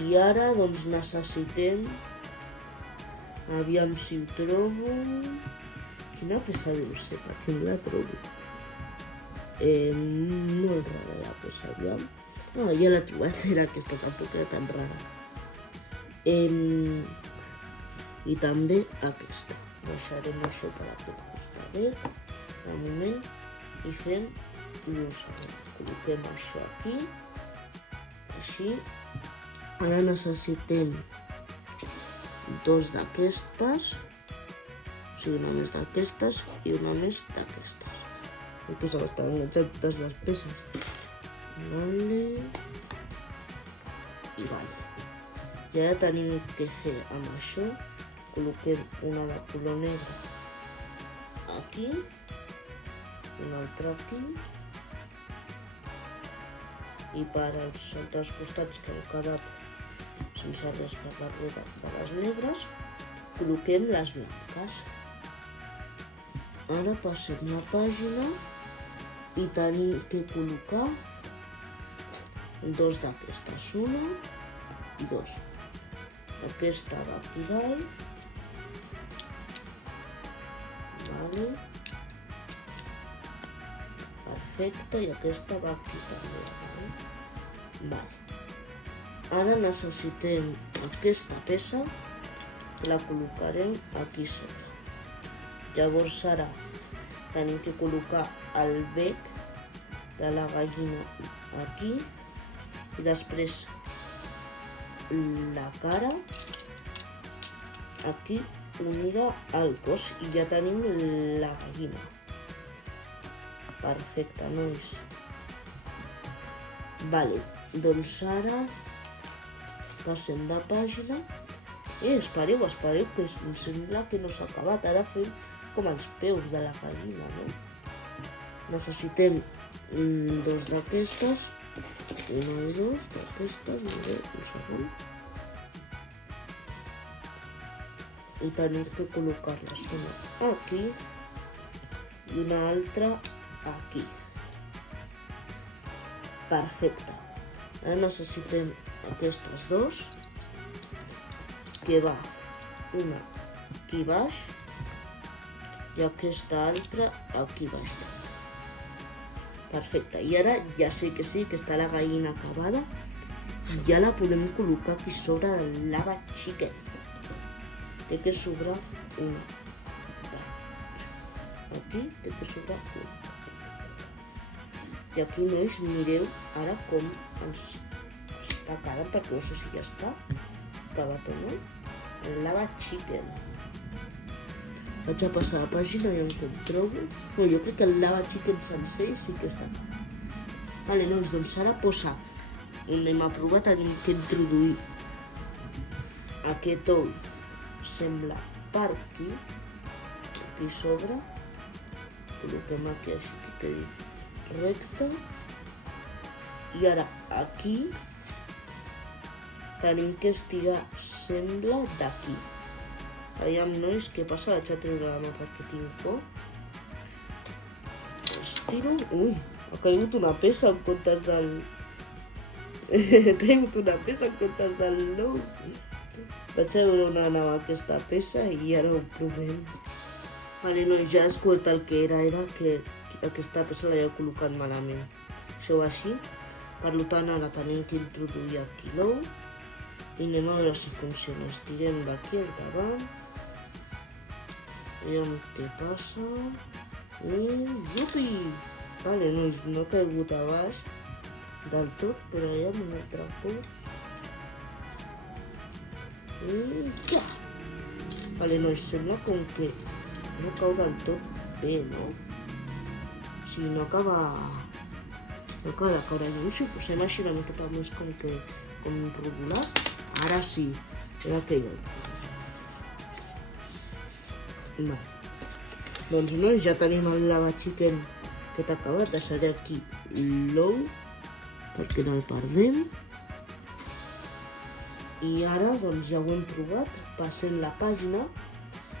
I ara doncs necessitem, aviam si ho trobo, quina peça deu ser, perquè no la trobo. Molt rara la peça, aviam. Ah, ja l'he trobat, era aquesta, tampoc era tan rara. I també aquesta. Deixarem això per aquest costadet, un moment, i fem el següent. Col·loquem això aquí, així. Ara necessitem dos d'aquestes, o sigui, una més d'aquestes i una més d'aquestes. Perquè estan enganxades totes les peces. Vale. I vale. I ara tenim que fer amb això. Col·loquem una de color negre aquí, una altra aquí, i per als altres costats que han quedat sense res per darrere de les negres, col·loquem les blanques. Ara passem la pàgina i tenim que col·locar dos d'aquestes, una i dos. Aquesta va aquí dalt. Vale. Perfecte, i aquesta va aquí també. Vale. Ara necessitem aquesta peça, la col·locarem aquí sobre. Llavors ara tenim que col·locar el bec de la gallina aquí i després la cara aquí unida al cos i ja tenim la gallina. Perfecte, nois. Vale, doncs ara passem de pàgina. Espereu, que em sembla que no s'ha acabat. Ara fem com els peus de la gallina, no? Necessitem dos d'aquestes, una i dos d'aquestes, un segon. I tenim que col·locar-les una aquí i una altra aquí. Perfecte. Ara necessitem aquestes dos, que va una aquí baix i aquesta altra aquí baix. Perfecte. I ara ja sé que sí, que està la gallina acabada i ja la podem col·locar aquí sobre el lava chicken. Té que sobrar una. Aquí té que sobrar una. I aquí, nois, mireu ara com ens està quedant, perquè no sé si ja està acabat o no. El lava chicken. Vaig a passar la pàgina i que em trobo. No, jo crec que el Lava Chicken sencer sí que està. Vale, doncs ara posa. Anem a provar, tenim que introduir aquest ou. Sembla per aquí. Aquí sobre. Col·loquem aquí així que quedi recte. I ara aquí tenim que estirar, sembla, d'aquí. Aviam, nois, què passa? Vaig a treure la mà perquè tinc por. Estiro... Ui, ha caigut una peça en comptes del... Ha caigut una peça en comptes del nou. Vaig a veure on anava aquesta peça i ara ho provem. Vale, nois, ja he descobert el que era que aquesta peça l'havia col·locat malament. Això va així. Per tant, ara tenim que introduir aquí l'ou i anem a veure si funciona. Estirem d'aquí al davant. Veiem què passa. Jupi! Vale, nois, no ha caigut a baix del tot, però hi ha un altre pot. Ja! Vale, nois, sembla com que no cau del tot bé, no? O sigui, no acaba de caure. Jo si ho posem així una miqueta més com regulat, ara sí, era que jo. Vale. Doncs no, ja tenim el Lava Chicken que t'ha acabat. Deixaré aquí l'ou perquè no el perdem. I ara doncs ja ho hem provat. Passem la pàgina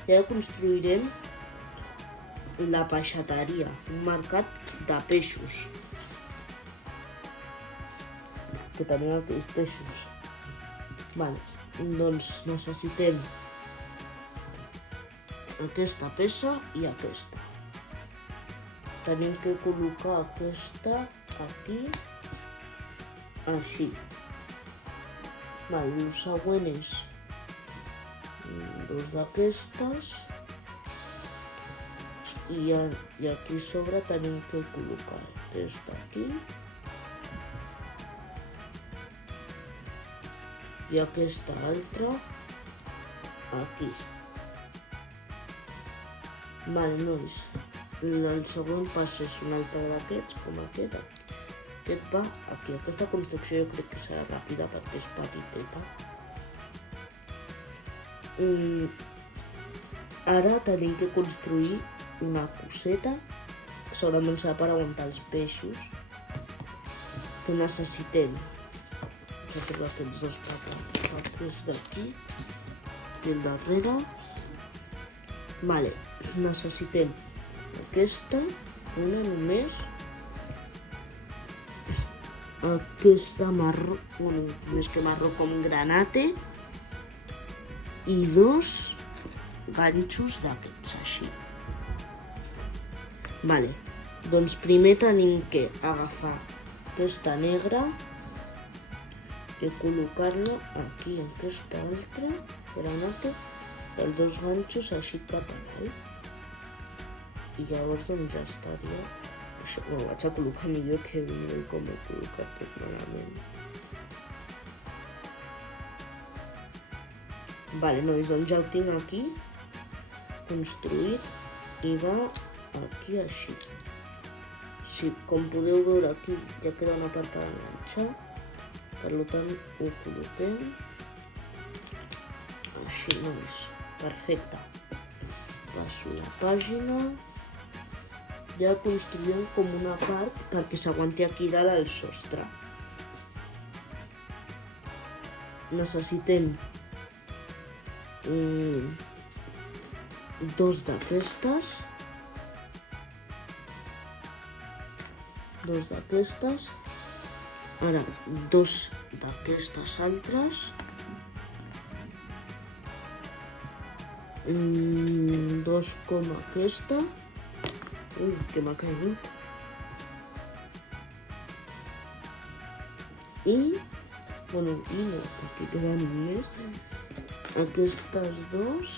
i ara construirem la peixateria, un mercat de peixos. Que tenim aquells peixos. Vale, doncs necessitem aquesta peça i aquesta. Tenim que col·locar aquesta aquí, així. Vale, el següent és dos d'aquestes i aquí sobre tenim que col·locar aquesta aquí i aquesta altra aquí. Vale, nois, el següent pas és un altre d'aquests, com aquest. Aquest va aquí. Aquesta construcció jo crec que serà ràpida perquè és petiteta. Ara tenim que construir una coseta que segurament serà per aguantar els peixos. Que necessitem aquests dos papers d'aquí i el darrere. Vale, necessitem aquesta, una només, aquesta marró, més que marró com granate, i dos ganxos d'aquests, així. Vale, doncs primer tenim que agafar aquesta negra i col·locar-la aquí, en aquesta altra granate, els dos ganxos així cap avall. I llavors doncs ja estaria. Això ho vaig a col·locar millor que mireu com ho he col·locat tot malament. Vale, nois, doncs ja ho tinc aquí construït i va aquí així. Sí, com podeu veure aquí ja queda una part per enganxar, per tant ho col·loquem així, nois. Perfecte. Passo la pàgina. Ja construïm com una part perquè s'aguanti aquí dalt el sostre. Necessitem dos d'aquestes. Ara, dos d'aquestes altres. Dos com aquesta. Ui, que m'ha caigut. I, bueno, i no, aquí queden més. Aquestes dos.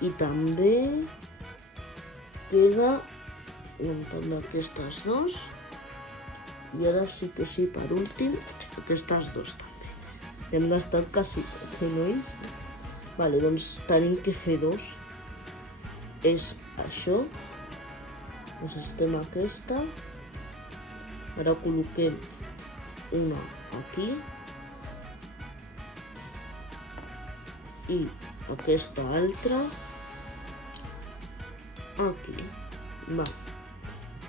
I també queda un tant d'aquestes dos. I ara sí que sí, per últim, aquestes dos també. Hem gastat quasi tot, nois? Vale, doncs tenim que fer dos. És això. Necessitem aquesta. Ara col·loquem una aquí. I aquesta altra aquí. Va.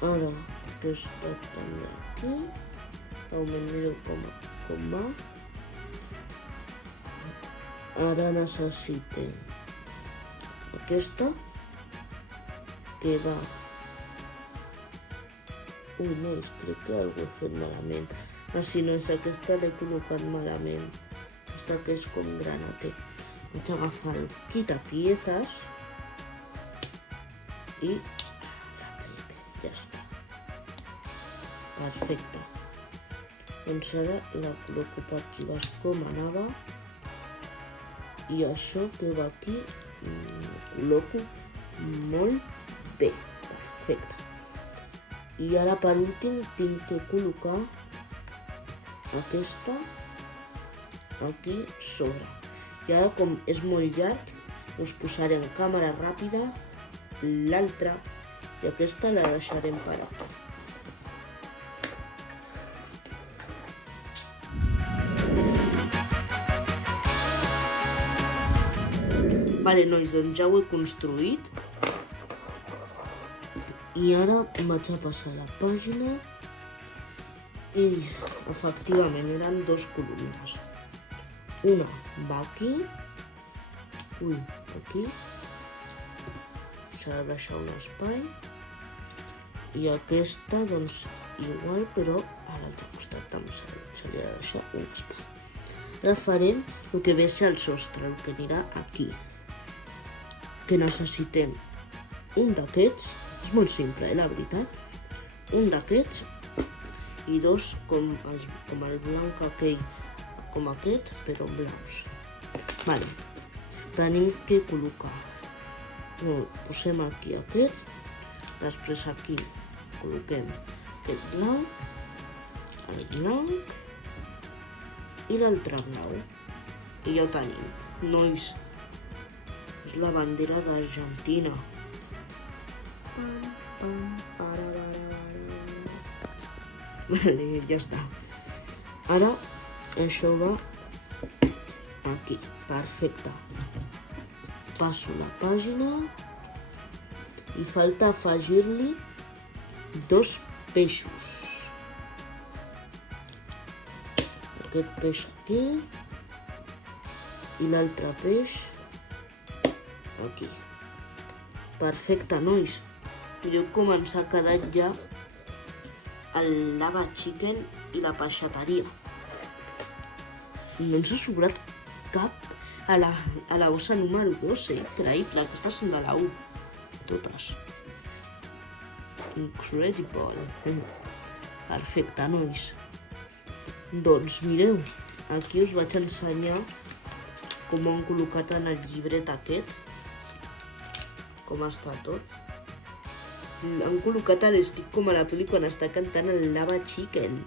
Ara aquesta també aquí. Mireu com va. Ara necessitem aquesta que va. Ui, no, crec que algú he fet malament. Si no és aquesta, l'he col·locat malament. Aquesta que és com granate. Vaig agafar el quitapiezas i la trec. Ja està. Perfecte. Doncs ara la col·loco per aquí. Veus com anava? I això que va aquí ho col·loco molt bé. Perfecte. I ara per últim tinc que col·locar aquesta aquí sobre. I ara com és molt llarg us posaré en càmera ràpida l'altra i aquesta la deixarem per aquí. Vale, nois, doncs ja ho he construït. I ara vaig a passar la pàgina i efectivament eren dos columnes. Una va aquí, aquí, s'ha de deixar un espai i aquesta doncs igual però a l'altre costat també se li ha de deixar un espai. Ara farem el que ve a ser el sostre, el que anirà aquí. Que necessitem un d'aquests. És molt simple, la veritat. Un d'aquests i dos com el blanc aquell, com aquest, però blaus. Vale. Tenim que col·locar. Posem aquí aquest, després aquí col·loquem aquest blau, el blanc i l'altre blau. I ja ho tenim. Nois, és la bandera d'Argentina. Vale, ja està. Ara això va aquí. Perfecte. Passo la pàgina i falta afegir-li dos peixos. Aquest peix aquí i l'altre peix aquí. Perfecte, nois. Mireu com ens ha quedat ja el lava chicken i la peixateria. No ens ha sobrat cap a la bossa número 2, increïble. Aquestes són de la 1, totes. Incredible. Perfecte, nois. Doncs mireu, aquí us vaig ensenyar com ho han col·locat en el llibret aquest. Com està tot. Han col·locat a l'estic com a la pel·li quan està cantant el Lava Chicken.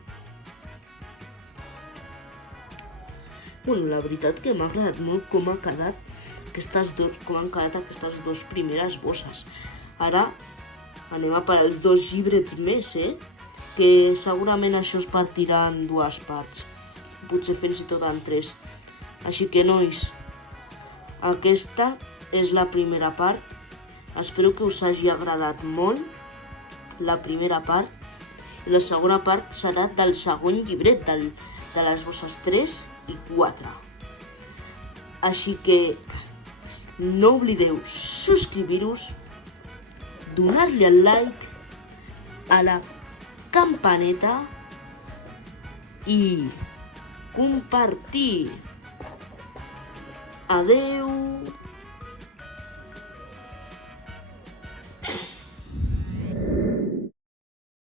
Bueno, la veritat que m'ha agradat molt com han quedat aquestes dues primeres bosses. Ara anem a per als dos llibrets més, que segurament això es partirà en dues parts. Potser fins i tot en 3. Així que, nois, aquesta és la primera part. Espero que us hagi agradat molt la primera part. I la segona part serà del segon llibret, de les bosses 3 i 4. Així que no oblideu subscriure-us, donar-li el like, a la campaneta i compartir. Adeu!